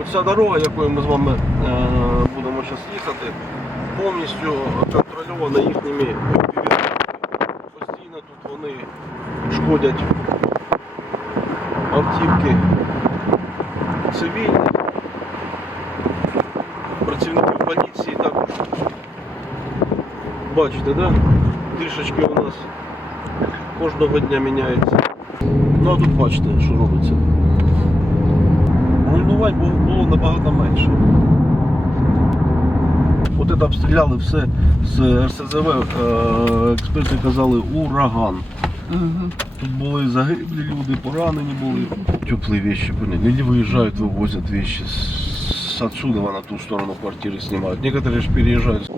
Оця дорога, якою ми з вами е, будемо зараз їхати, повністю контрольована їхніми FPV. Постійно тут вони шкодять автівки цивільних, працівників поліції також. Бачите, да? Трішечки у нас кожного дня міняється. Ну а тут бачите, що робиться. Руйнувань було, було набагато менше. От це обстріляли все з РСЗВ, е, експерти казали ураган. Тут були загиблі люди, поранені були. Теплі вещи. Люди виїжджають, вивозять вещи с, с отсюда на ту сторону квартиры снимают. Некоторые же переезжают.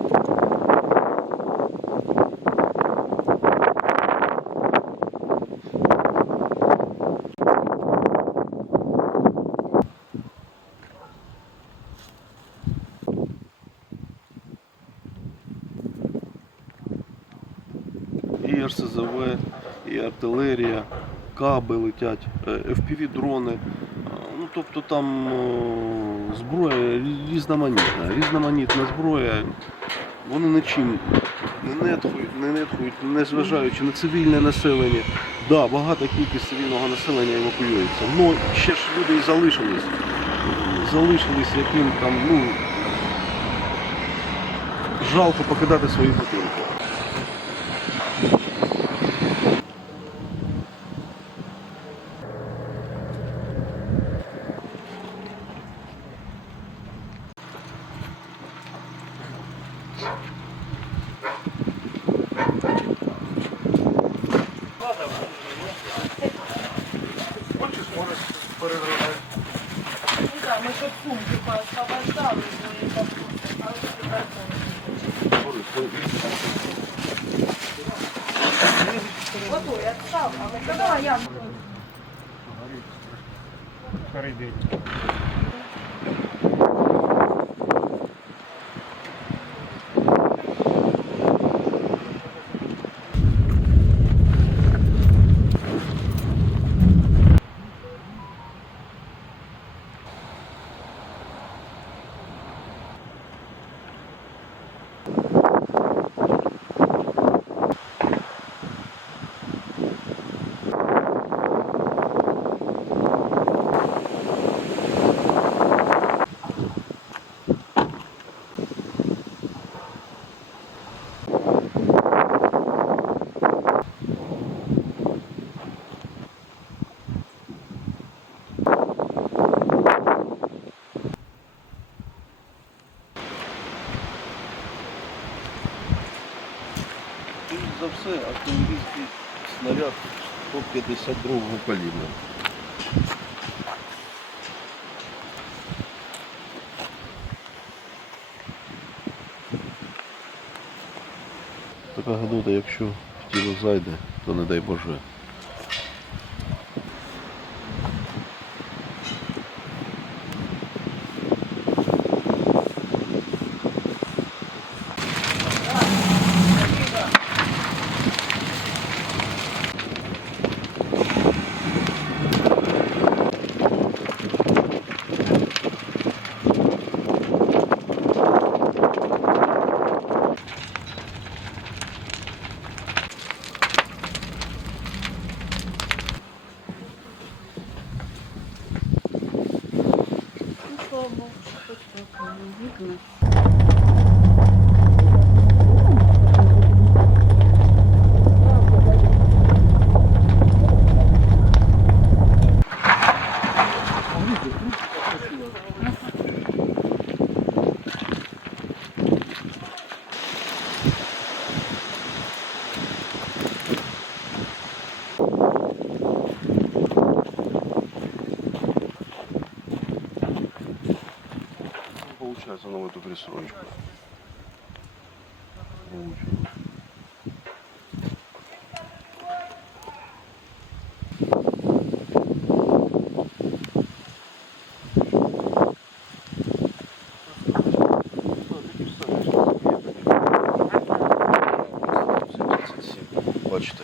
РСЗВ, і артилерія, каби летять, е, FPV-дрони. Ну, тобто там зброя різноманітна, різноманітна зброя. Вони нічим не нетхують, не нетхують, не зважаючи на цивільне населення. Да, багата кількість цивільного населення евакуюється. Ну ще ж люди і залишились. Залишились яким там, ну жалко покидати свої будинки. Хочеш, можеш переграти. Ну да, ми тут сумки поосвобождали, ну, і так, але тепер Готові, отстав, а ну давай я. Скоріш все, артилерійський снаряд 152-го калібру. Така гадота, якщо в тіло зайде, то не дай Боже. Слава Богу, що хоч трохи видно. получается нам эту пристройку. Получилось. Бачите.